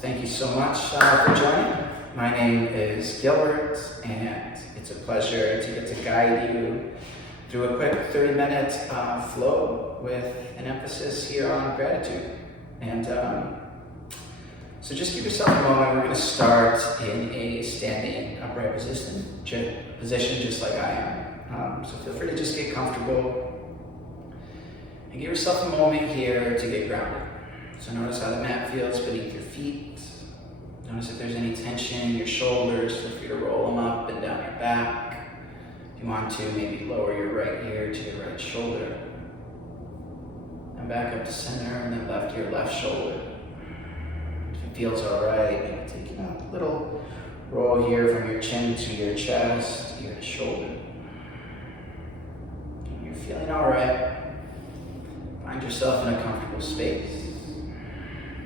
Thank you so much for joining. My name is Gilbert, and it's a pleasure to get to guide you through a quick 30-minute flow with an emphasis here on gratitude. And so just give yourself a moment. We're going to start in a standing upright position, just like I am. So feel free to just get comfortable and give yourself a moment here to get grounded. So notice how the mat feels beneath your feet. Notice if there's any tension in your shoulders. Feel free to roll them up and down your back. If you want to, maybe lower your right ear to your right shoulder. And back up to center, and then left to your left shoulder. If it feels all right, maybe taking a little roll here from your chin to your chest, your shoulder. And you're feeling all right. Find yourself in a comfortable space.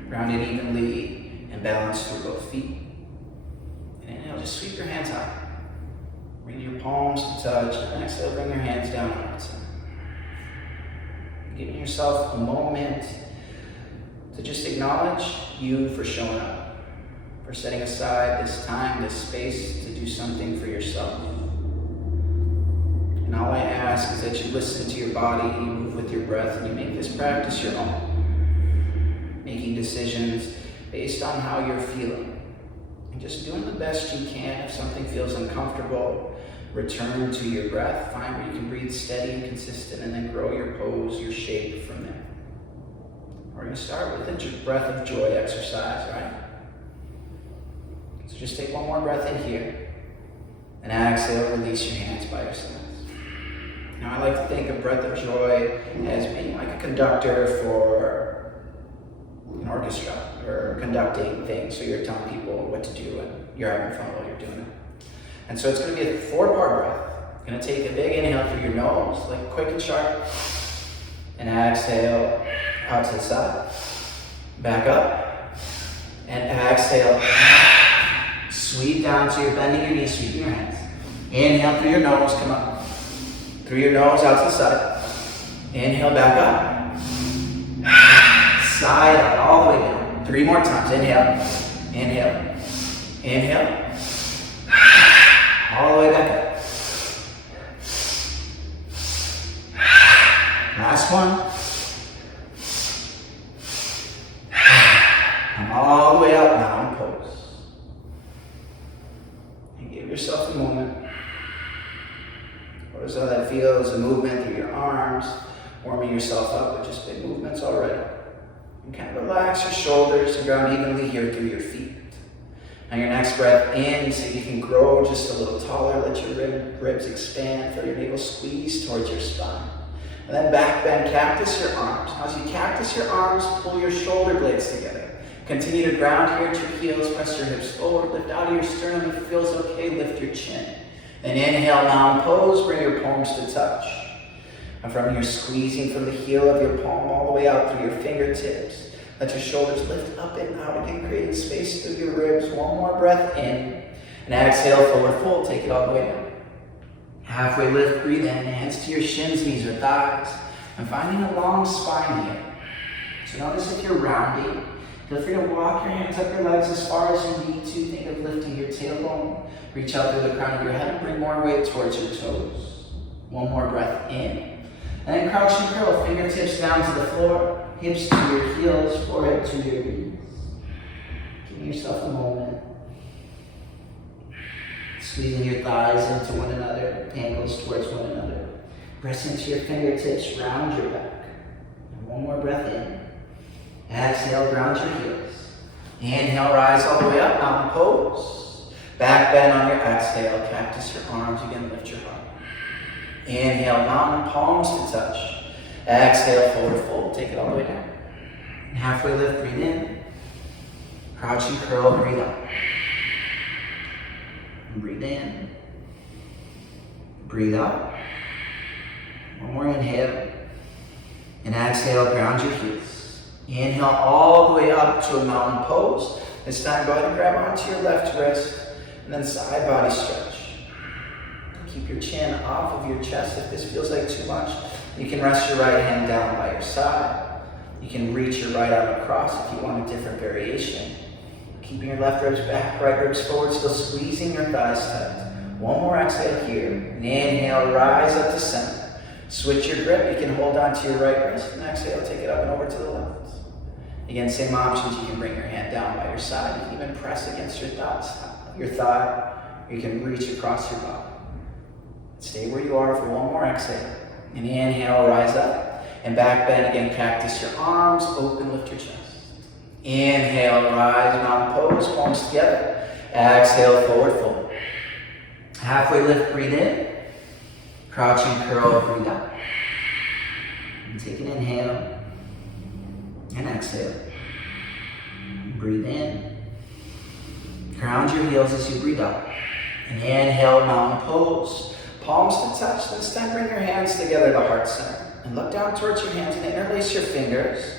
Grounded evenly and balanced through both feet. And inhale, just sweep your hands out. Bring your palms to touch, and exhale, bring your hands down towards them. Giving yourself a moment to just acknowledge you for showing up, for setting aside this time, this space to do something for yourself. And all I ask is that you listen to your body, you move with your breath, and you make this practice your own. Making decisions based on how you're feeling. And just doing the best you can. If something feels uncomfortable, return to your breath. Find where you can breathe steady and consistent, and then grow your pose, your shape from there. We're going to start with a breath of joy exercise, right? So just take one more breath in here, and exhale, release your hands by your sides. Now I like to think of breath of joy as being like a conductor for an orchestra, or conducting things, so you're telling people what to do and you're having fun while you're doing it. And so it's going to be a 4-part breath. You're going to take a big inhale through your nose, like quick and sharp, and exhale out to the side, back up, and exhale, sweep down, so you're bending your knees, sweeping your hands. Inhale through your nose, come up, through your nose out to the side, inhale back up, side out, all the way down. 3 more times. Inhale, inhale, inhale, all the way back up. Last one. Come all the way up, now in pose. And give yourself a moment. Notice how that feels, a movement through your arms, warming yourself up with just big movements already. And kind of relax your shoulders and ground evenly here through your feet. Now your next breath in, so you can grow just a little taller. Let your ribs expand. Feel your navel squeeze towards your spine. And then back bend, cactus your arms. Now as you cactus your arms, pull your shoulder blades together. Continue to ground here to your heels. Press your hips forward. Lift out of your sternum. If it feels okay, lift your chin. Then inhale, mountain pose. Bring your palms to touch. And from here, squeezing from the heel of your palm all the way out through your fingertips. Let your shoulders lift up and out again, creating space through your ribs. One more breath in. And exhale, forward fold. Take it all the way down. Halfway lift, breathe in. Hands to your shins, knees, or thighs. And finding a long spine here. So notice if you're rounding, feel free to walk your hands up your legs as far as you need to. Think of lifting your tailbone. Reach out through the crown of your head and bring more weight towards your toes. One more breath in. And then crouch and curl, fingertips down to the floor, hips to your heels, forehead to your knees. Give yourself a moment. Squeezing your thighs into one another, ankles towards one another. Press into your fingertips, round your back. And one more breath in. Exhale, ground your heels. Inhale, rise all the way up, mountain pose. Back bend on your exhale, cactus your arms, again lift your heart. Inhale, mountain, palms to touch. Exhale, forward fold. Take it all the way down. And halfway lift, breathe in. Crouch and curl, breathe out. And breathe in. Breathe out. One more inhale. And exhale, ground your heels. Inhale all the way up to a mountain pose. This time, go ahead and grab onto your left wrist. And then side body stretch. Keep your chin off of your chest. If this feels like too much, you can rest your right hand down by your side. You can reach your right arm across if you want a different variation. Keeping your left ribs back, right ribs forward, still squeezing your thighs tight. One more exhale here. And inhale, rise up to center. Switch your grip. You can hold on to your right wrist. And exhale, take it up and over to the left. Again, same options. You can bring your hand down by your side. You can even press against your thigh. You can reach across your body. Stay where you are for one more exhale. And inhale, rise up. And back bend again, cactus your arms, open, lift your chest. Inhale, rise, mountain pose, palms together. Exhale, forward fold. Halfway lift, breathe in. Crouching curl, breathe out. And take an inhale. And exhale. Breathe in. Ground your heels as you breathe out. And inhale, mountain pose. Palms to touch, then stand, bring your hands together to heart center. And look down towards your hands and interlace your fingers.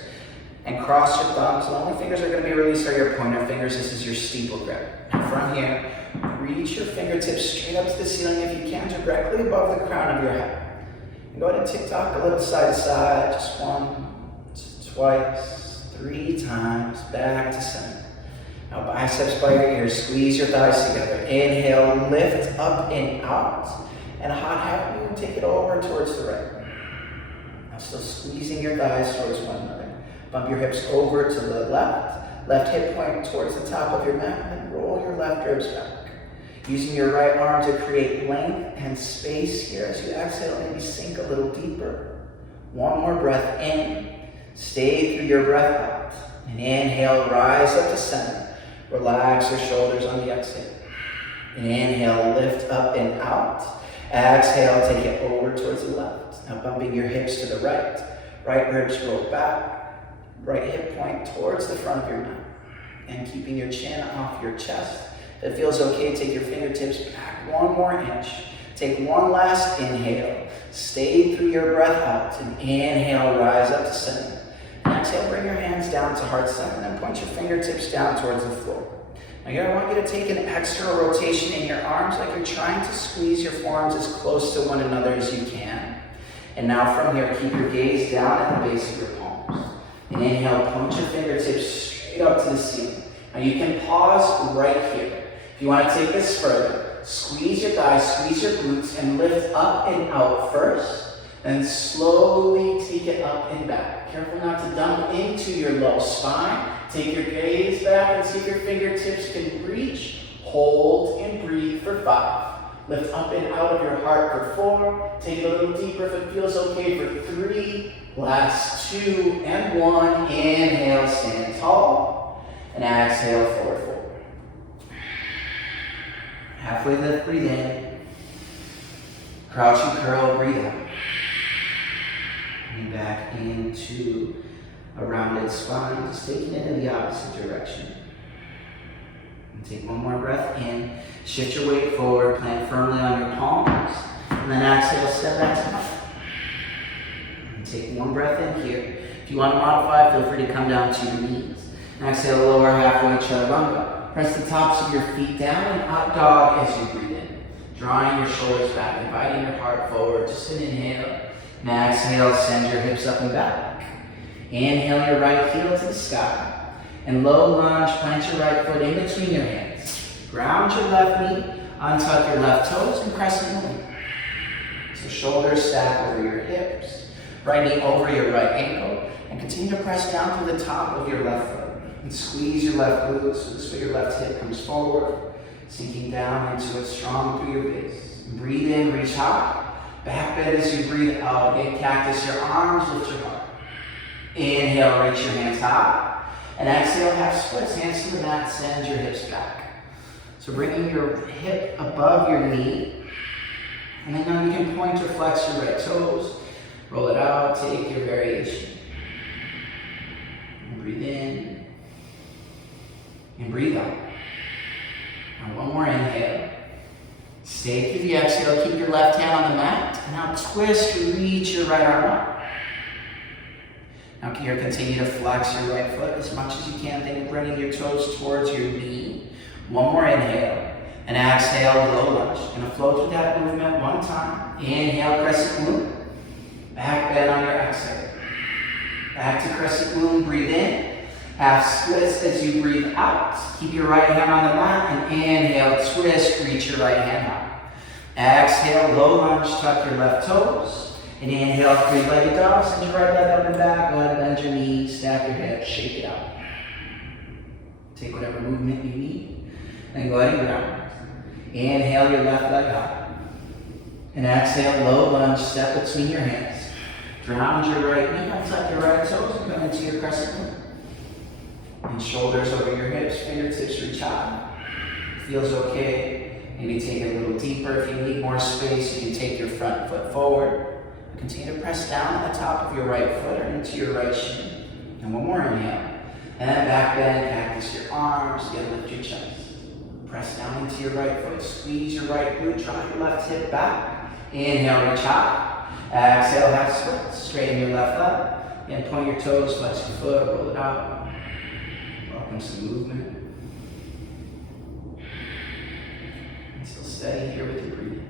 And cross your thumbs. The only fingers that are going to be released are your pointer fingers. This is your steeple grip. And from here, reach your fingertips straight up to the ceiling if you can, directly above the crown of your head. And go ahead and tick-tock a little side to side. Just once, twice, 3 times, back to center. Now biceps by your ears, squeeze your thighs together. Inhale, lift up and out. And hot half moon, take it over towards the right. Now still squeezing your thighs towards one another. Bump your hips over to the left hip point towards the top of your mat, and roll your left ribs back. Using your right arm to create length and space here as you exhale, maybe sink a little deeper. One more breath in. Stay through your breath out. And inhale, rise up to center. Relax your shoulders on the exhale. And inhale, lift up and out. Exhale, take it over towards the left. Now bumping your hips to the right. Right ribs roll back. Right hip point towards the front of your mat. And keeping your chin off your chest. If it feels okay, take your fingertips back 1 more inch. Take one last inhale. Stay through your breath out. And inhale, rise up to center. And exhale, bring your hands down to heart center. And then point your fingertips down towards the floor. Now here I want you to take an extra rotation in your arms like you're trying to squeeze your forearms as close to one another as you can. And now from here, keep your gaze down at the base of your palms. And inhale, point your fingertips straight up to the ceiling. Now you can pause right here. If you want to take this further, squeeze your thighs, squeeze your glutes, and lift up and out first. Then slowly take it up and back. Careful not to dump into your low spine. Take your gaze back and see if your fingertips can reach. Hold and breathe for 5. Lift up and out of your heart for 4. Take it a little deeper if it feels okay for 3. Last 2 and 1. Inhale, stand tall. And exhale, forward fold. Halfway lift, breathe in. Crouching curl, breathe out. And back into a rounded spine, just taking it in the opposite direction. And take one more breath in. Shift your weight forward, plant firmly on your palms. And then exhale, step back to up. And take one breath in here. If you want to modify, feel free to come down to your knees. And exhale, lower halfway, chaturanga. Press the tops of your feet down and up dog as you breathe in. Drawing your shoulders back, inviting your heart forward. Just an inhale. And exhale, send your hips up and back. Inhale your right heel to the sky. And low lunge, plant your right foot in between your hands. Ground your left knee, untuck your left toes, and crescent moon. So shoulders stack over your hips. Right knee over your right ankle. And continue to press down through the top of your left foot. And squeeze your left glute so this way your left hip comes forward. Sinking down into it strong through your base. Breathe in, reach high. Back bend as you breathe out. Again, cactus your arms, lift your heart. Inhale, reach your hands high. And exhale, half splits, hands to the mat, send your hips back. So bringing your hip above your knee. And then now you can point or flex your right toes. Roll it out, take your variation. And breathe in. And breathe out. Now one more inhale. Stay through the exhale, keep your left hand on the mat. And now twist, reach your right arm up. Now here, continue to flex your right foot as much as you can. Think of bringing your toes towards your knee. One more inhale. And exhale, low lunge. Gonna flow through that movement one time. Inhale, crescent moon. Back bend on your exhale. Back to crescent moon, breathe in. Half splits as you breathe out. Keep your right hand on the mat and inhale, twist, reach your right hand out. Exhale, low lunge, tuck your left toes. And inhale, three-legged dog, send your right leg up and back, go ahead and bend your knees, stack your hips, shake it out. Take whatever movement you need, and go ahead and ground. Inhale your left leg up. And exhale, low lunge, step between your hands. Ground your right knee, tuck your right toes, and come into your crescent moon. And shoulders over your hips, fingertips reach out. Feels okay. Maybe take it a little deeper. If you need more space, you can take your front foot forward. Continue to press down on the top of your right foot or into your right shin. And one more inhale. And then back bend, cactus your arms, again lift your chest. Press down into your right foot, squeeze your right glute, draw your left hip back. Inhale, reach out. Exhale, half split, straighten your left leg. And point your toes, flex your foot, roll it out. Welcome some movement. And still steady here with your breathing.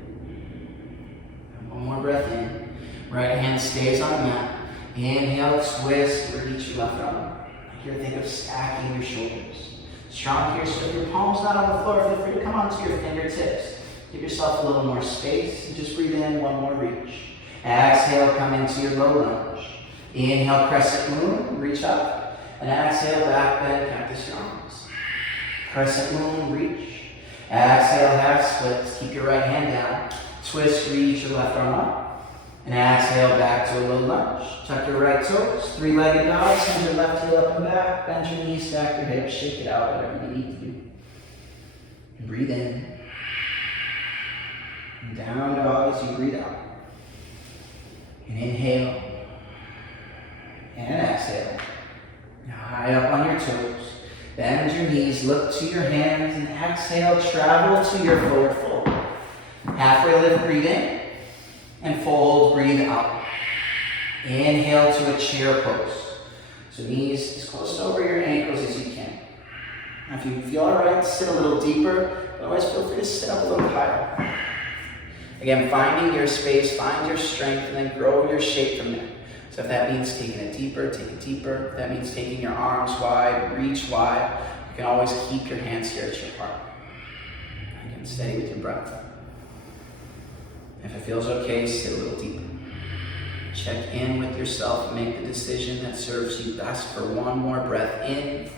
And one more breath in. Right hand stays on the mat. Inhale, twist, reach your left arm. Here, think of stacking your shoulders. Strong here, so if your palm's not on the floor, feel free to come onto your fingertips. Give yourself a little more space, and just breathe in, one more reach. Exhale, come into your low lunge. Inhale, crescent moon, reach up. And exhale, back bend, cactus your arms. Crescent moon, reach. Exhale, half splits, keep your right hand down. Twist, reach your left arm up. And exhale, back to a low lunge. Tuck your right toes, three-legged dog, send your left heel up and back, bend your knees, stack your hips, shake it out, whatever you need to do. And breathe in. And down dog as you breathe out. And inhale. And exhale. Now high up on your toes. Bend your knees, look to your hands, and exhale, travel to your forward fold. Halfway lift, breathe in. And fold, breathe out. Inhale to a chair pose. So knees as close over your ankles as you can. Now if you feel all right, sit a little deeper. Otherwise, feel free to sit up a little higher. Again, finding your space, find your strength, and then grow your shape from there. So if that means taking it deeper, take it deeper. If that means taking your arms wide, reach wide. You can always keep your hands here at your heart. Again, steady with your breath. If it feels okay, sit a little deeper. Check in with yourself and make the decision that serves you best for one more breath in.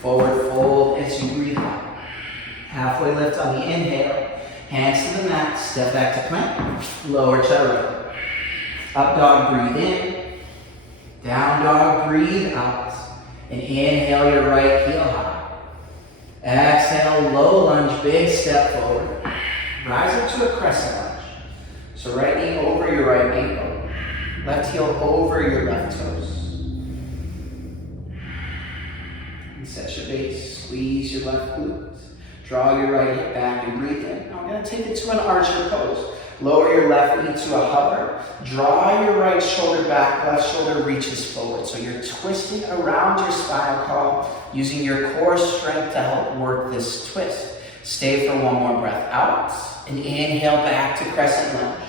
Forward fold as you breathe out. Halfway lift on the inhale. Hands to the mat, step back to plank. Lower chaturanga. Up dog, breathe in. Down dog, breathe out. And inhale your right heel high. Exhale, low lunge, big step forward. Rise up to a crescent lunge. So right knee over your right ankle. Left heel over your left toes. And set your base. Squeeze your left glute. Draw your right hip back and breathe in. Now we're going to take it to an archer pose. Lower your left knee to a hover. Draw your right shoulder back. Left shoulder reaches forward. So you're twisting around your spinal column using your core strength to help work this twist. Stay for one more breath out. And inhale back to crescent lunge.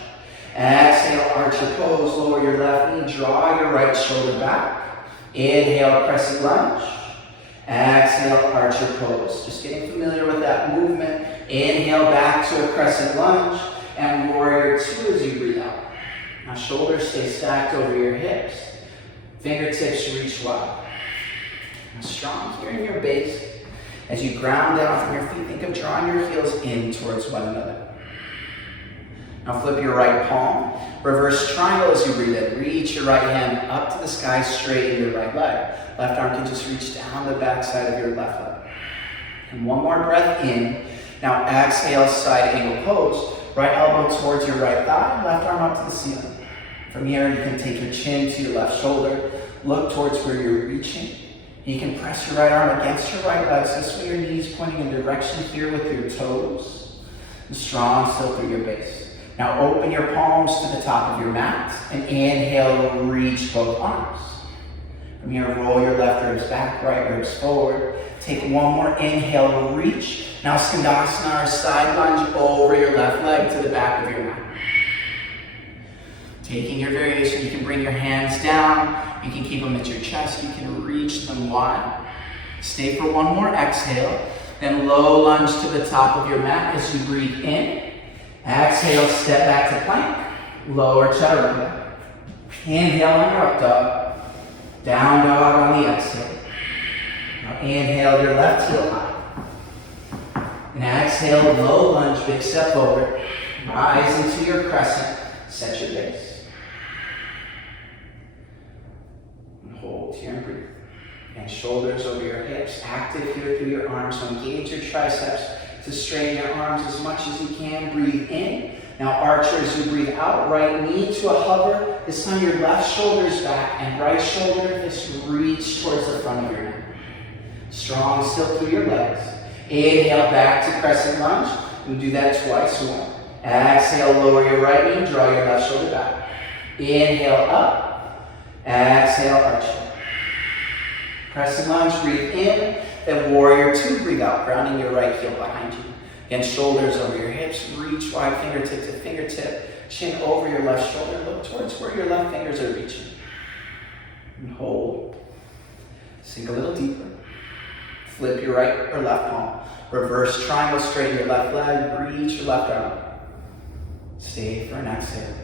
Exhale, archer pose. Lower your left knee. Draw your right shoulder back. Inhale, crescent lunge. Exhale, archer pose. Just getting familiar with that movement. Inhale back to a crescent lunge. And warrior two as you breathe out. Now shoulders stay stacked over your hips. Fingertips reach wide. Now strong here in your base. As you ground down from your feet, think of drawing your heels in towards one another. Now flip your right palm. Reverse triangle as you breathe in. Reach your right hand up to the sky, straighten your right leg. Left arm can just reach down the back side of your left leg. And one more breath in. Now exhale, side angle pose. Right elbow towards your right thigh, left arm up to the ceiling. From here, you can take your chin to your left shoulder. Look towards where you're reaching. You can press your right arm against your right leg, so this way your knees pointing in direction here with your toes. And strong still through your base. Now open your palms to the top of your mat and inhale, reach both arms. From here, roll your left ribs back, right ribs forward. Take one more inhale, reach. Now Skandasana or side lunge over your left leg to the back of your mat. Taking your variation, you can bring your hands down. You can keep them at your chest. You can reach them wide. Stay for one more exhale. Then low lunge to the top of your mat as you breathe in. Exhale, step back to plank. Lower chaturanga. Inhale on your up dog. Down dog on the exhale. Now inhale your left heel high. And exhale, low lunge, big step forward. Rise into your crescent. Set your base. And hold here and breathe. And shoulders over your hips, active here through your arms. So engage your triceps to straighten your arms as much as you can. Breathe in. Now archer as you breathe out. Right knee to a hover. This time your left shoulder's back and right shoulder just reach towards the front of your neck. Strong still through your legs. Inhale back to crescent lunge. We'll do that twice. One. Exhale, lower your right knee. Draw your left shoulder back. Inhale up. Exhale, archer. Crescent lunge, breathe in, then warrior two, breathe out, grounding your right heel behind you. Again, shoulders over your hips, reach wide fingertip to fingertip, chin over your left shoulder, look towards where your left fingers are reaching. And hold. Sink a little deeper. Flip your right or left palm. Reverse triangle, straighten your left leg, reach your left arm. Stay for an exhale.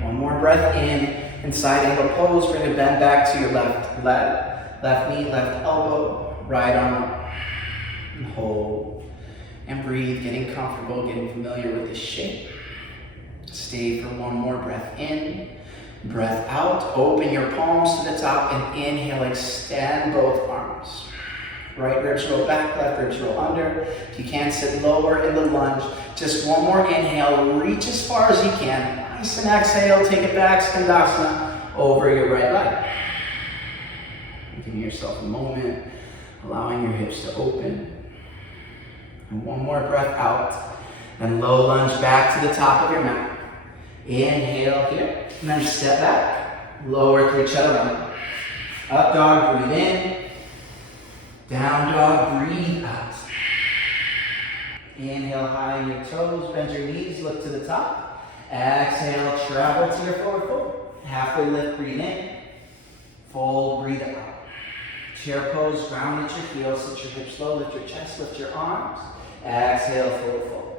One more breath in, and side angle pose, bring a bend back to your left leg. Left knee, left elbow, right arm up. And hold. And breathe, getting comfortable, getting familiar with this shape. Stay for one more breath in. Breath out. Open your palms to the top and inhale, extend both arms. Right ribs roll back, left ribs roll under. If you can, sit lower in the lunge. Just one more inhale, reach as far as you can. Nice and exhale, take it back, Skandasana, over your right leg. Giving yourself a moment, allowing your hips to open. And one more breath out. And low lunge back to the top of your mat. Inhale here, and then step back. Lower through chaturanga. Up dog, breathe in. Down dog, breathe out. Inhale high in your toes, bend your knees, look to the top. Exhale, travel to your forward fold. Halfway lift, breathe in. Fold, breathe out. Chair pose, ground at your heels, lift your hips low, lift your chest, lift your arms. Exhale, forward fold.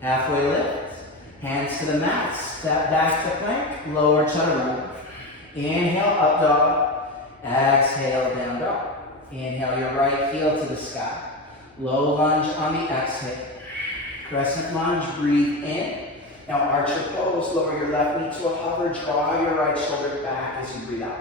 Halfway lift, hands to the mat, step back to plank, lower chaturanga. Inhale, up dog. Exhale, down dog. Inhale your right heel to the sky. Low lunge on the exhale. Crescent lunge, breathe in. Now archer pose, lower your left knee to a hover, draw your right shoulder back as you breathe out.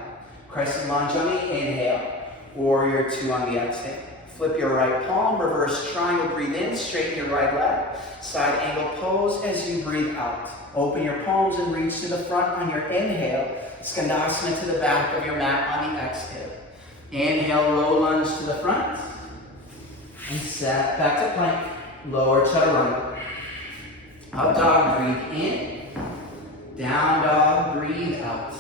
Crescent lunge on the inhale. Warrior two on the exhale. Flip your right palm, reverse triangle, breathe in, straighten your right leg. Side angle pose as you breathe out. Open your palms and reach to the front on your inhale. Skandasana to the back of your mat on the exhale. Inhale, low lunge to the front. And step back to plank. Lower chaturanga. Up dog, breathe in. Down dog, breathe out.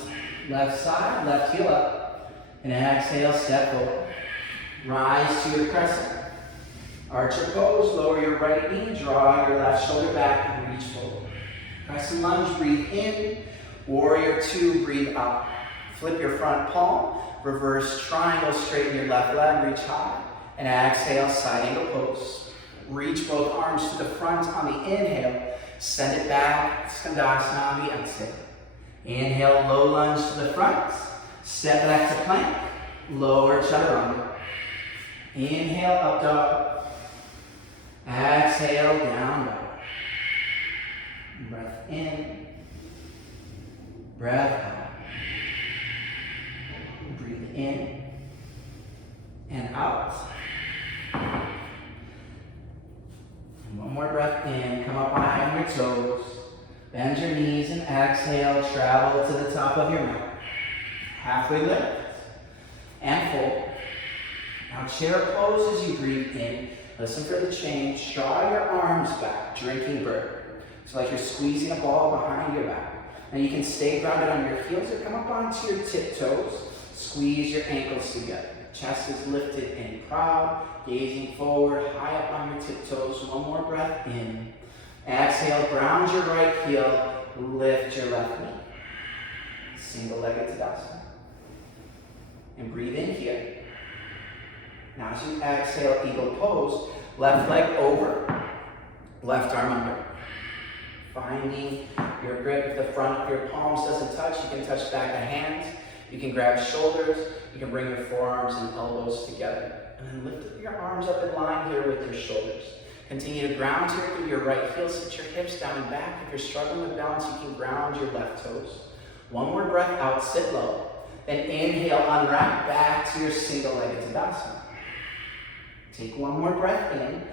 Left side, left heel up. And exhale, step forward. Rise to your crescent. Archer pose, lower your right knee, draw your left shoulder back and reach forward. Crescent lunge, breathe in. Warrior two, breathe out. Flip your front palm, reverse triangle, straighten your left leg, reach high. And exhale, side angle pose. Reach both arms to the front on the inhale. Send it back, Skandasana on the exhale. Inhale, low lunge to the front. Step back to plank, lower chaturanga. Inhale, up dog. Exhale, down dog. Breath in, breath out. Breathe in and out. And one more breath in, come up high on your toes. Bend your knees and exhale, travel to the top of your mat. Halfway lift and fold. Now chair pose as you breathe in. Listen for the change. Draw your arms back, drinking bird. It's like you're squeezing a ball behind your back. Now you can stay grounded on your heels or come up onto your tiptoes. Squeeze your ankles together. Chest is lifted and proud. Gazing forward, high up on your tiptoes. One more breath in. Exhale, ground your right heel. Lift your left knee. Single-legged Tadasana. And breathe in here. Now as you exhale, eagle pose, left leg over, left arm under. Finding your grip. If the front of your palms doesn't touch, you can touch back of hands. You can grab shoulders. You can bring your forearms and elbows together. And then lift your arms up in line here with your shoulders. Continue to ground here through your right heel. Sit your hips down and back. If you're struggling with balance, you can ground your left toes. One more breath out, sit low. Then inhale, unwrap back to your single-legged Tadasana. Take one more breath in.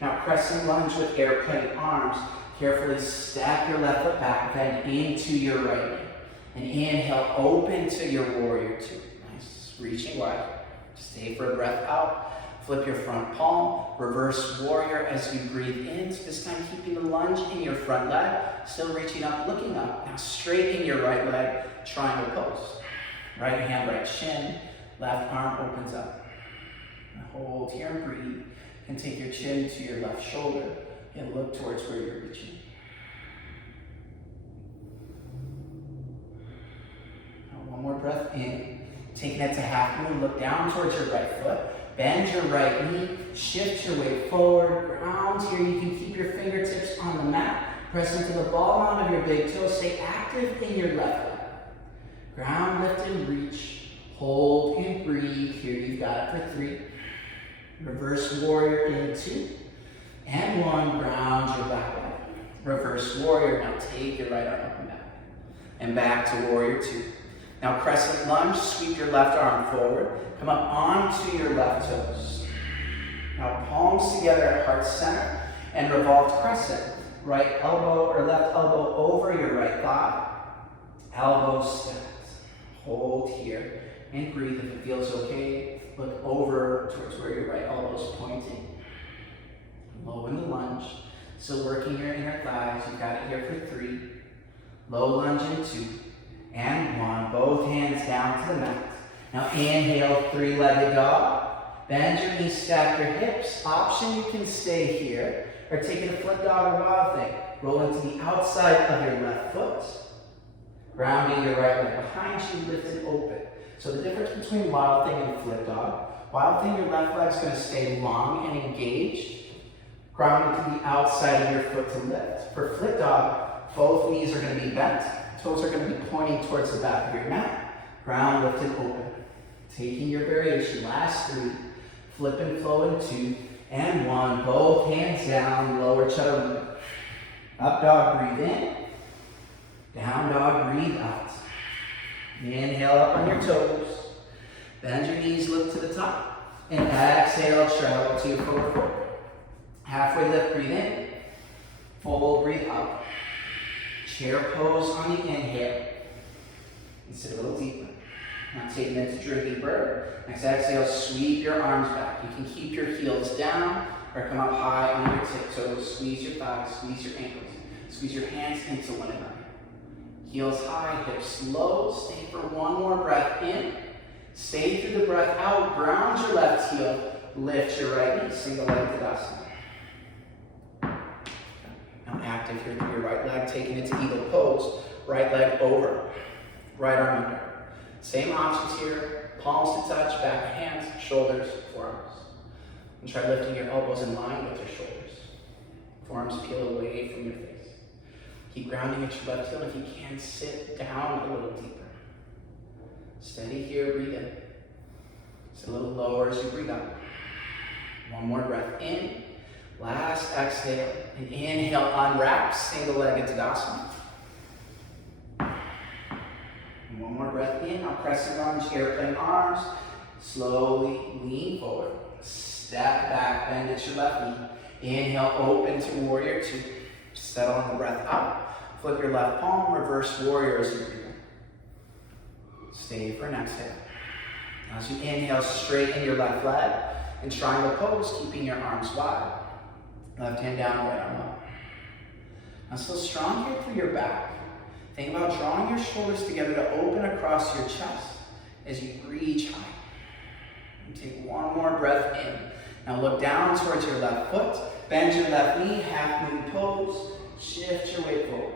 Now crescent lunge with airplane arms. Carefully step your left foot back, then into your right knee. And inhale, open to your warrior two. Nice, reaching wide. Stay for a breath out. Flip your front palm, reverse warrior as you breathe in. So this time keeping the lunge in your front leg, still reaching up, looking up. Now straighten your right leg, triangle pose. Right hand, right shin, left arm opens up. Now hold here and breathe. And take your chin to your left shoulder and look towards where you're reaching. Now one more breath in. Taking it to half moon, look down towards your right foot. Bend your right knee, shift your weight forward, ground here. You can keep your fingertips on the mat. Press into the ball mound of your big toe. Stay active in your left leg. Ground, lift, and reach. Hold and breathe. Here you've got it for 3. Reverse warrior in 2. And 1, ground your back leg. Reverse warrior, now take your right arm up and back. And back to warrior 2. Now crescent lunge, sweep your left arm forward. Come up onto your left toes. Now palms together at heart center and revolved crescent. Right elbow or left elbow over your right thigh. Elbow steps. Hold here and breathe. If it feels okay, look over towards where your right elbow is pointing. Low in the lunge. Still working your inner thighs. You've got it here for 3. Low lunge in 2. And 1. Both hands down to the mat. Now inhale, 3-legged dog. Bend your knees, stack your hips. Option, you can stay here or take it a flip dog or wild thing. Roll into the outside of your left foot. Grounding your right leg behind you, lift and open. So the difference between wild thing and flip dog. Wild thing, your left leg's going to stay long and engaged. Grounding to the outside of your foot to lift. For flip dog, both knees are going to be bent. Toes are going to be pointing towards the back of your mat. Ground, lift, and open. Taking your variation, last 3. Flip and flow in 2. And 1. Both hands down, lower chaturanga. Up dog, breathe in. Down dog, breathe out. Inhale up on your toes. Bend your knees, look to the top. And exhale, travel to your forward fold. Halfway lift, breathe in. Fold, breathe up. Chair pose on the inhale. And sit a little deeper. Now taking it to drinking bird. Next exhale, sweep your arms back. You can keep your heels down or come up high on your tiptoes. Squeeze your thighs, squeeze your ankles. Squeeze your hands into one another. Heels high, hips low. Stay for one more breath in. Stay through the breath out. Ground your left heel. Lift your right knee. Single-legged Tadasana. Now active here through your right leg. Taking it to eagle pose. Right leg over. Right arm under. Same options here. Palms to touch. Back of hands. Shoulders. Forearms. And try lifting your elbows in line with your shoulders. Forearms peel away from your face. Keep grounding at your left heel. If you can, sit down a little deeper. Steady here, breathe in. Sit a little lower as you breathe out. One more breath in. Last exhale. And inhale, unwrap, single-legged Tadasana. And one more breath in. Now crescent lunge, airplane arms. Slowly lean forward. Step back, bend at your left knee. Inhale, open to warrior two. Settle on the breath out. Flip your left palm, reverse warrior as you breathe in. Stay for an exhale. As you inhale, straighten your left leg and triangle pose, keeping your arms wide. Left hand down, right arm up. Now still strong here through your back. Think about drawing your shoulders together to open across your chest as you reach high. And take one more breath in. Now look down towards your left foot. Bend your left knee, half moon pose. Shift your weight forward.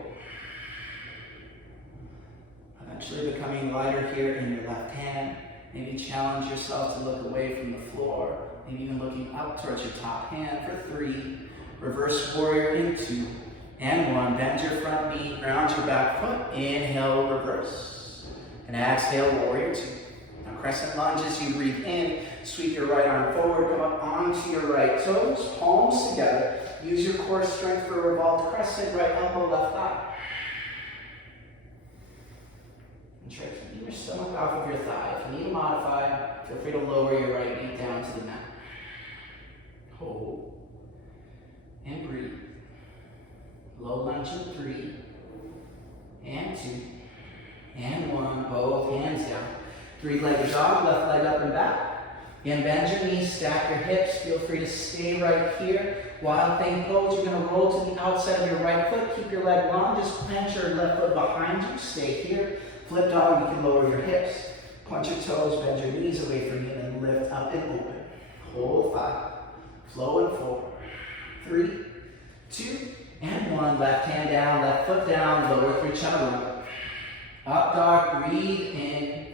Eventually becoming lighter here in your left hand. Maybe challenge yourself to look away from the floor Maybe even looking up towards your top hand for 3. Reverse warrior in 2 and 1. Bend your front knee, ground your back foot. Inhale, reverse. And exhale, warrior 2. Now crescent lunge as you breathe in. Sweep your right arm forward, come up onto your right toes, palms together. Use your core strength for a revolved crescent, right elbow, left thigh. And try keeping your stomach off of your thigh. If you need to modify, feel free to lower your right knee down to the mat. Hold. And breathe. Low lunge in 3. And 2. And 1. Both hands down. 3-legged dog, left leg up and back. Again, bend your knees, stack your hips. Feel free to stay right here. Wild thing pose, you're going to roll to the outside of your right foot. Keep your leg long. Just plant your left foot behind you. Stay here. Flip dog, you can lower your hips. Point your toes, bend your knees away from you, and then lift up and open. Hold 5. Flow and 4. 3, 2, and 1. Left hand down, left foot down. Lower through chaturanga. Up dog, breathe in.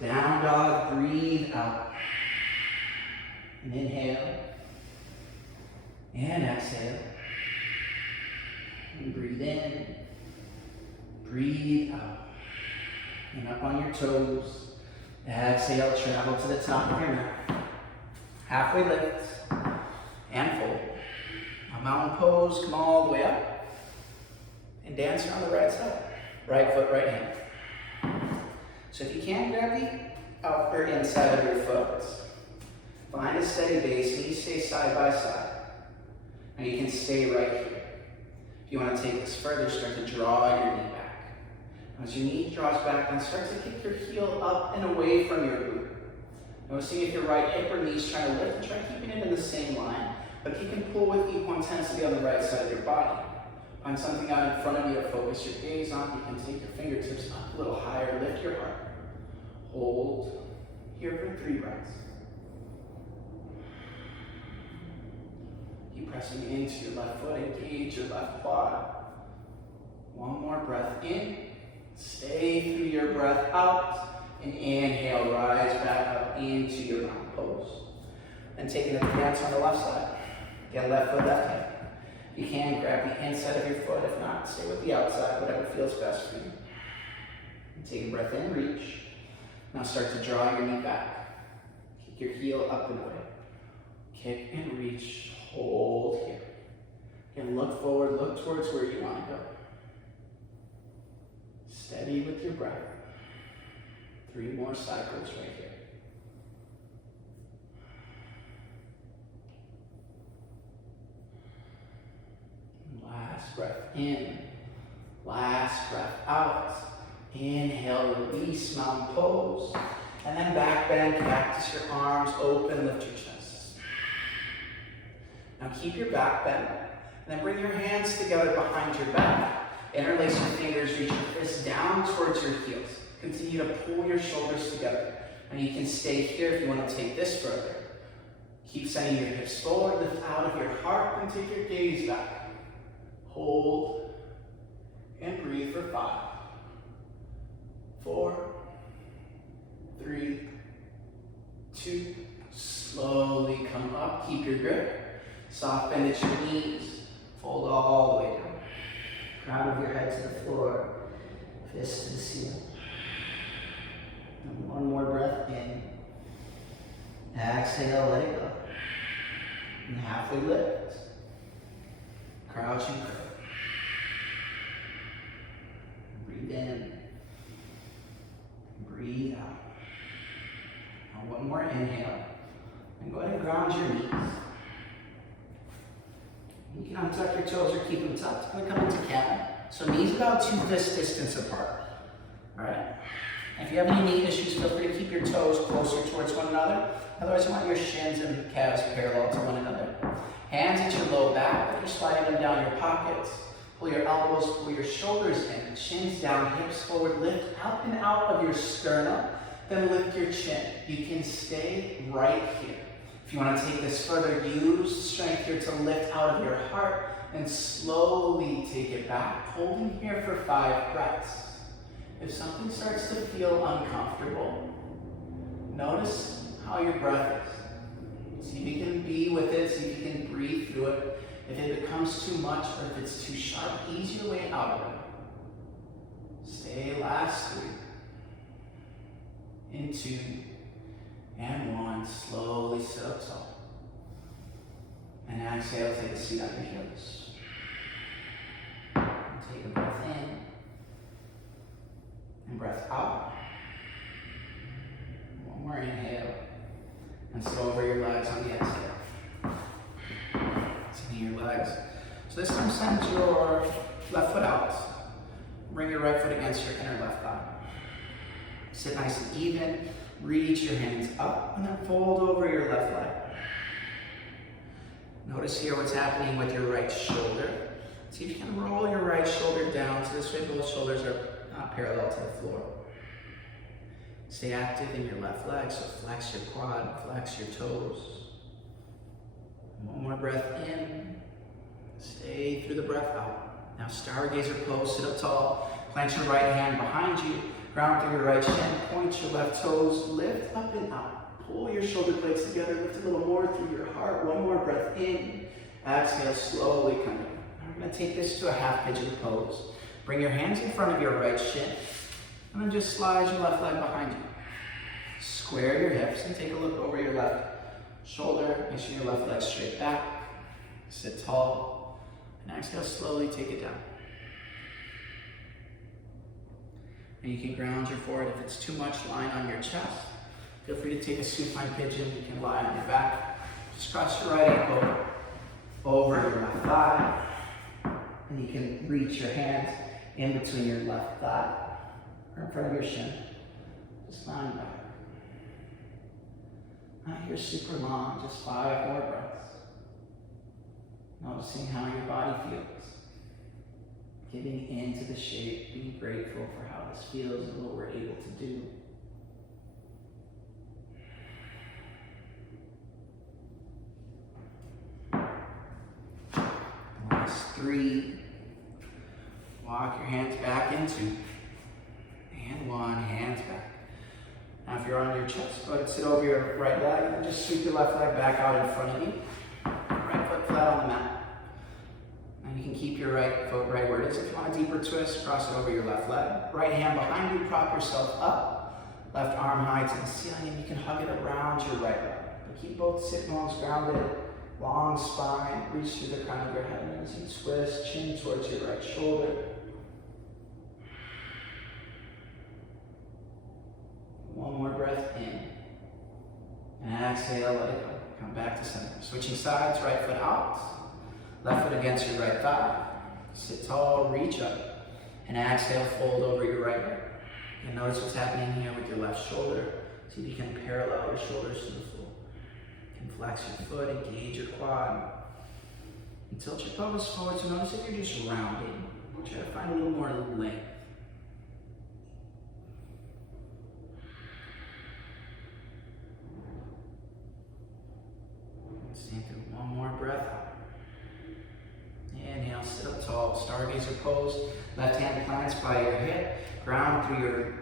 Down dog, breathe out. And inhale. And exhale. And breathe in. Breathe out. And up on your toes. Exhale, travel to the top of your mat. Halfway lift. And fold. A mountain pose, come all the way up. And dance around the right side. Right foot, right hand. So if you can, grab the outer inside of your foot. Find a steady base, knees stay side by side. Now you can stay right here. If you want to take this further, start to draw your knee back. As your knee draws back, then start to kick your heel up and away from your boot. Noticing if your right hip or knee is trying to lift, and try keeping it in the same line. But you can pull with equal intensity on the right side of your body. Find something out in front of you to focus your gaze on. You can take your fingertips up a little higher, lift your heart. Hold here for 3 breaths. Keep pressing into your left foot, engage your left quad. 1 more breath in. Stay through your breath out. And inhale, rise back up into your round pose. And take another dance on the left side. Again, left foot, left hand. If you can, grab the inside of your foot. If not, stay with the outside, whatever feels best for you. And take a breath in, reach. Now start to draw your knee back. Kick your heel up and away. Kick and reach. Hold here. Again, look forward, look towards where you want to go. Steady with your breath. 3 more cycles right here. Last breath in. Last breath out. Inhale, release, mountain pose. And then back bend, cactus your arms open, lift your chest. Now keep your back bent. And then bring your hands together behind your back. Interlace your fingers, reach your fists down towards your heels. Continue to pull your shoulders together. And you can stay here if you want to take this further. Keep sending your hips forward, lift out of your heart, and take your gaze back. Hold, and breathe for 5, 4, 3, 2, slowly come up, keep your grip, soft bend at your knees, fold all the way down, crown of your head to the floor, fist to the ceiling. And 1 more breath in, exhale, let it go, and halfway lift, crouch and curl. Breathe in. Breathe out. Now 1 more inhale. And go ahead and ground your knees. You can untuck your toes or keep them tucked. I'm going to come into camel. So knees about 2 fist distance apart. Alright? If you have any knee issues, feel free to keep your toes closer towards one another. Otherwise, you want your shins and calves parallel to one another. Hands at your low back, but you're sliding them down your pockets. Pull your elbows, pull your shoulders in, chins down, hips forward, lift up and out of your sternum, then lift your chin. You can stay right here. If you want to take this further, use strength here to lift out of your heart and slowly take it back, holding here for 5 breaths. If something starts to feel uncomfortable, notice how your breath is. See if you can be with it, see if you can breathe through it. If it becomes too much or if it's too sharp, ease your way out of it. Stay, last 3. In 2, and 1. Slowly sit up tall. And exhale, take a seat on your heels. And take a breath in. And breath out. One more inhale. And sit over your legs on the exhale. Sitting your legs. So this time send your left foot out. Bring your right foot against your inner left thigh. Sit nice and even. Reach your hands up and then fold over your left leg. Notice here what's happening with your right shoulder. See if you can roll your right shoulder down so this way both shoulders are not parallel to the floor. Stay active in your left leg, so flex your quad, flex your toes. One more breath in. Stay through the breath out. Now stargazer pose, sit up tall. Plant your right hand behind you. Ground through your right shin. Point your left toes. Lift up and out. Pull your shoulder blades together. Lift a little more through your heart. One more breath in. Exhale, slowly come in. We're going to take this to a half pigeon pose. Bring your hands in front of your right shin. And then just slide your left leg behind you. Square your hips and take a look over your left shoulder. Make sure your left leg straight back. Sit tall. And exhale, slowly take it down. And you can ground your forward. If it's too much, lying on your chest. Feel free to take a supine pigeon. You can lie on your back. Just cross your right ankle over your left thigh. And you can reach your hands in between your left thigh or in front of your shin. Just lying back. Not here super long, just 5 more breaths. Noticing how your body feels. Giving into the shape, being grateful for how this feels and what we're able to do. Last 3. Walk your hands back into. And 1, hands back. Now if you're on your chest, go ahead and sit over your right leg and just sweep your left leg back out in front of you. Right foot flat on the mat. And you can keep your right foot right where it is. If you want a deeper twist, cross it over your left leg. Right hand behind you, prop yourself up. Left arm high to the ceiling, and you can hug it around your right leg. But keep both sit bones grounded. Long spine, reach through the crown of your head. And as you twist, chin towards your right shoulder. One more breath in. And exhale, let it go. Come back to center. Switching sides, right foot out. Left foot against your right thigh. Sit tall, reach up. And exhale, fold over your right leg. And notice what's happening here with your left shoulder. See if you can parallel your shoulders to the floor. You can flex your foot, engage your quad. And tilt your pelvis forward, so notice if you're just rounding. Try to find a little more length. Stay through one more breath out. Inhale, sit up tall, stargazer pose. Left hand plants by your hip. Ground through your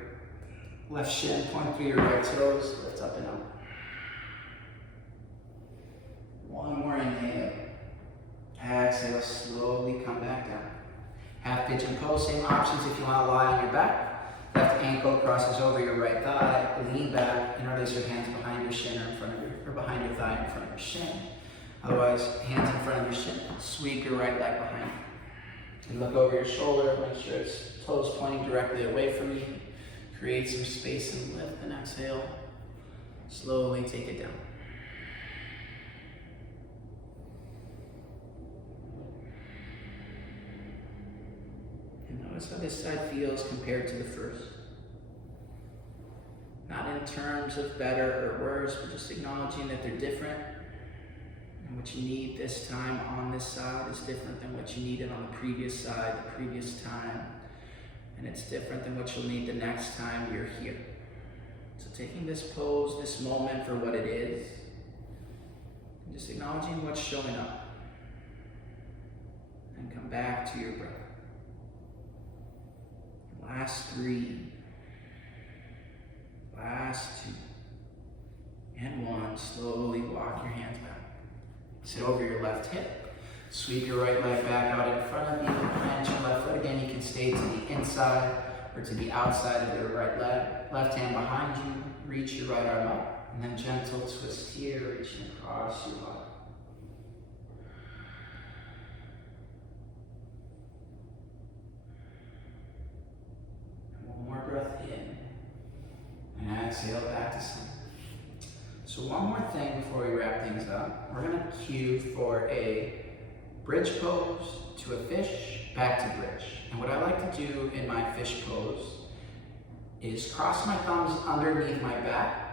left shin, point through your right toes. Lift up and up. One more inhale. Exhale, slowly come back down. Half pigeon pose, same options if you want to lie on your back. Left ankle crosses over your right thigh. Lean back, interlace your hands behind your shin or in front of your, or behind your thigh in front of your shin. Otherwise, hands in front of your shin. Sweep your right leg behind you. And look over your shoulder, make sure it's toes pointing directly away from you. Create some space and lift, and exhale. Slowly take it down. And notice how this side feels compared to the first. Not in terms of better or worse, but just acknowledging that they're different. And what you need this time on this side is different than what you needed on the previous side, the previous time. And it's different than what you'll need the next time you're here. So taking this pose, this moment for what it is, and just acknowledging what's showing up. And come back to your breath. Last 3. Last 2. And one. Slowly walk your hands back. Sit over your left hip. Sweep your right leg back out in front of you. Plant your left foot again. You can stay to the inside or to the outside of your right leg. Left hand behind you. Reach your right arm up. And then gentle twist here, reaching across your body. One more breath in. And exhale back to center. So one more thing before we wrap things up. We're going to cue for a bridge pose to a fish, back to bridge. And what I like to do in my fish pose is cross my thumbs underneath my back.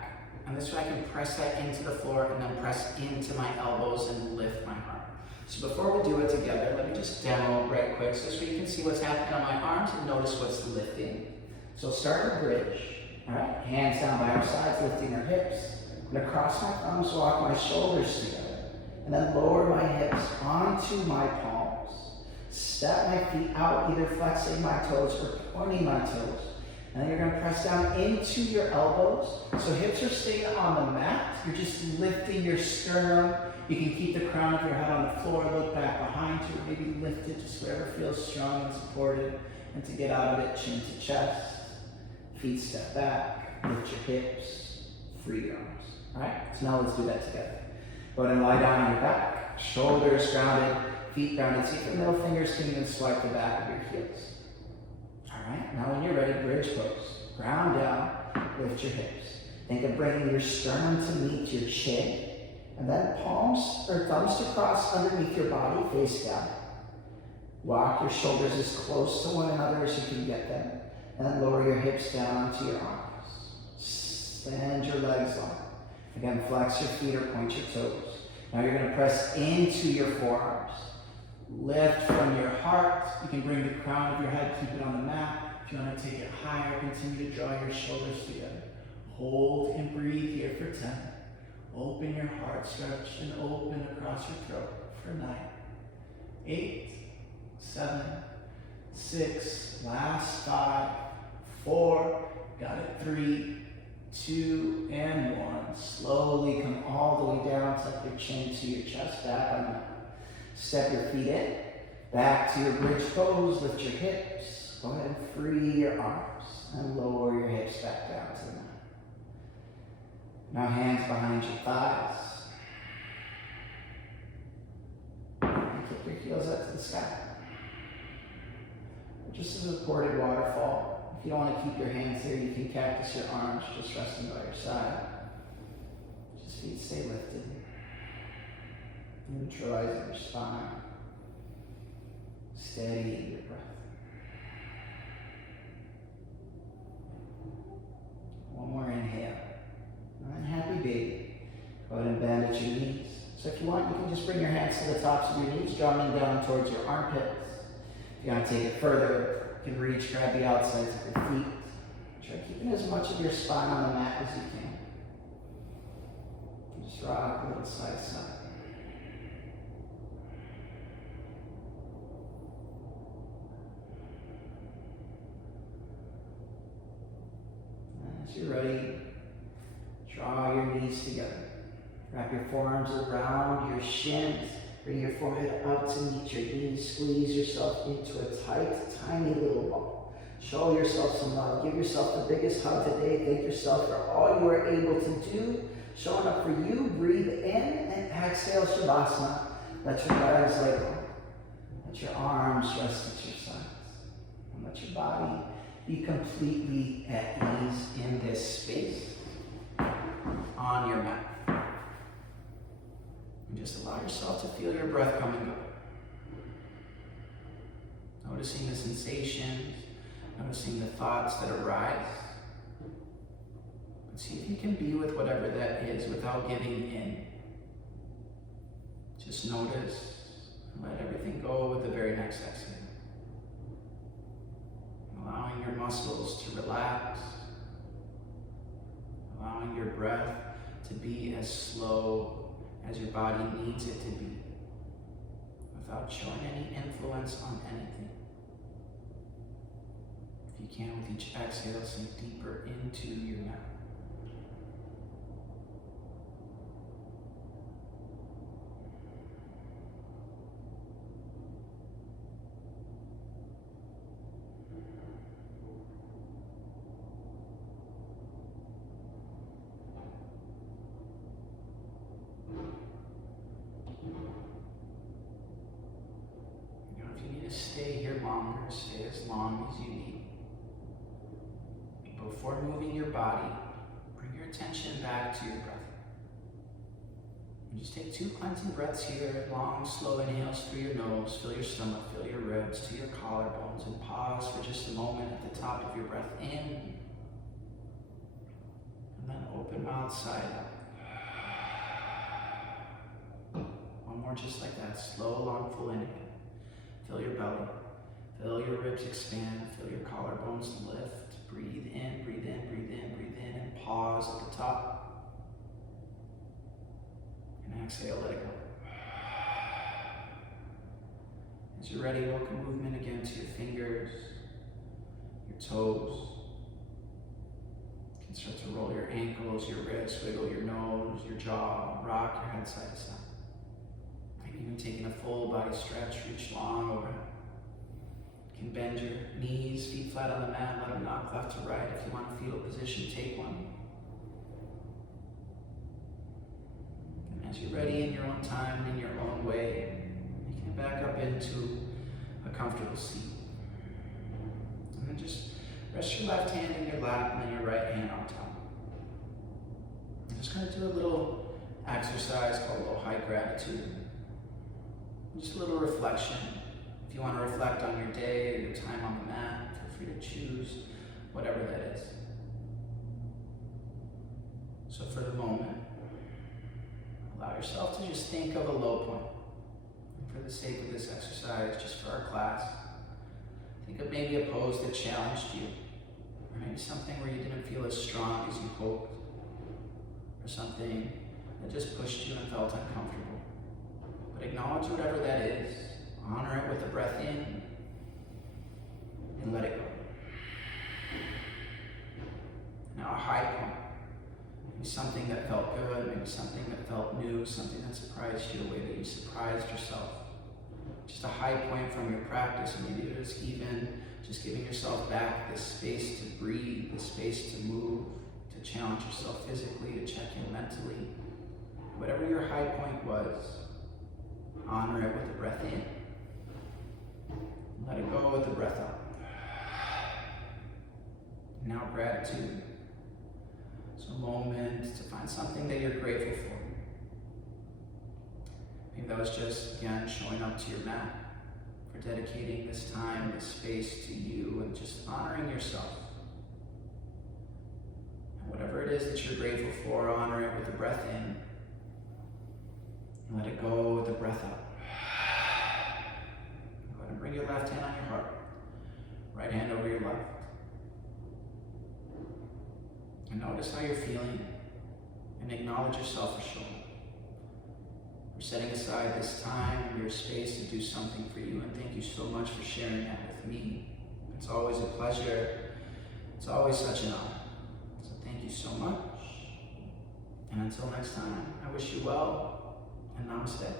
And this way I can press that into the floor and then press into my elbows and lift my arm. So before we do it together, let me just demo right quick so this way you can see what's happening on my arms and notice what's lifting. So start a bridge, all right? Hands down by our sides, lifting our hips. I'm gonna cross my thumbs, walk my shoulders together, and then lower my hips onto my palms. Step my feet out, either flexing my toes or pointing my toes. And then you're gonna press down into your elbows. So hips are staying on the mat. You're just lifting your sternum. You can keep the crown of your head on the floor, look back behind you, maybe lift it just wherever feels strong and supported. And to get out of it, chin to chest. Feet step back, lift your hips, free your arms. All right, so now let's do that together. Go ahead and lie down on your back, shoulders grounded, feet grounded. See if your middle fingers can even swipe the back of your heels. All right, now when you're ready, bridge pose. Ground down, lift your hips. Think of bringing your sternum to meet your chin, and then palms or thumbs to cross underneath your body, face down. Walk your shoulders as close to one another as you can get them, and then lower your hips down onto your arms. Stand your legs long. Again, flex your feet or point your toes. Now you're going to press into your forearms. Lift from your heart. You can bring the crown of your head, keep it on the mat. If you want to take it higher, continue to draw your shoulders together. Hold and breathe here for 10. Open your heart, stretch and open across your throat for 9, 8, 7, 6, last 5, 4, got it, 3, 2, and 1. Slowly come all the way down, tuck your chin to your chest, back on the mat. Step your feet in, back to your bridge pose, lift your hips. Go ahead and free your arms and lower your hips back down to the mat. Now hands behind your thighs. And kick your heels up to the sky. Just as a supported waterfall. If you don't want to keep your hands here, you can cactus your arms just resting by your side. Just feet stay lifted. Neutralizing your spine. Steady your breath. One more inhale. And happy baby. Go ahead and bend at your knees. So if you want, you can just bring your hands to the tops of your knees, drumming down towards your armpits. If you want to take it further, you can reach, grab the outsides of your feet. Try keeping as much of your spine on the mat as you can. Just rock a little side to side. And as you're ready, draw your knees together. Wrap your forearms around your shins. Bring your forehead up to meet your knees. Squeeze yourself into a tight, tiny little ball. Show yourself some love. Give yourself the biggest hug today. Thank yourself for all you are able to do. Showing up for you. Breathe in and exhale, Shavasana. Let your legs lay low. Let your arms rest at your sides. And let your body be completely at ease in this space on your mat. And just allow yourself to feel your breath come and go. Noticing the sensations, noticing the thoughts that arise. But see if you can be with whatever that is without giving in. Just notice and let everything go with the very next exhale. Allowing your muscles to relax. Allowing your breath to be as slow as your body needs it to be, without showing any influence on anything. If you can, with each exhale, sink deeper into your mat. stay here longer, stay as long as you need. Before moving your body, bring your attention back to your breath. And just take 2 cleansing breaths here, long, slow inhales through your nose, fill your stomach, fill your ribs to your collarbones, and pause for just a moment at the top of your breath in. And then open mouth side up. One more just like that, slow, long, full inhale. Fill your belly, feel your ribs expand, feel your collarbones lift. Breathe in, breathe in, breathe in, breathe in, and pause at the top. And exhale, let it go. As you're ready, welcome movement again to your fingers, your toes. You can start to roll your ankles, your wrists, wiggle your nose, your jaw, rock your head side to side. Maybe even taking a full body stretch, reach long overhead. You can bend your knees, feet flat on the mat, let them knock left to right. If you want a fetal position, take one. And as you're ready in your own time and in your own way, you can back up into a comfortable seat. And then just rest your left hand in your lap and then your right hand on top. I'm just going to do a little exercise called a little high gratitude. Just a little reflection. If you want to reflect on your day or your time on the mat, feel free to choose whatever that is. So for the moment, allow yourself to just think of a low point. And for the sake of this exercise, just for our class, think of maybe a pose that challenged you, or maybe something where you didn't feel as strong as you hoped, or something that just pushed you and felt uncomfortable. But acknowledge whatever that is. Honor it with a breath in and let it go. Now a high point. Maybe something that felt good, maybe something that felt new, something that surprised you, a way that you surprised yourself. Just a high point from your practice, and maybe there's even just giving yourself back this space to breathe, this space to move, to challenge yourself physically, to check in mentally. Whatever your high point was, honor it with a breath in. Let it go with the breath out. Now gratitude. So a moment to find something that you're grateful for. Maybe that was just, again, showing up to your mat, for dedicating this time, this space to you, and just honoring yourself. And whatever it is that you're grateful for, honor it with the breath in. And let it go with the breath out. Bring your left hand on your heart, right hand over your left. And notice how you're feeling, and acknowledge yourself for sure. We're setting aside this time and your space to do something for you, and thank you so much for sharing that with me. It's always a pleasure. It's always such an honor. So thank you so much. And until next time, I wish you well, and namaste.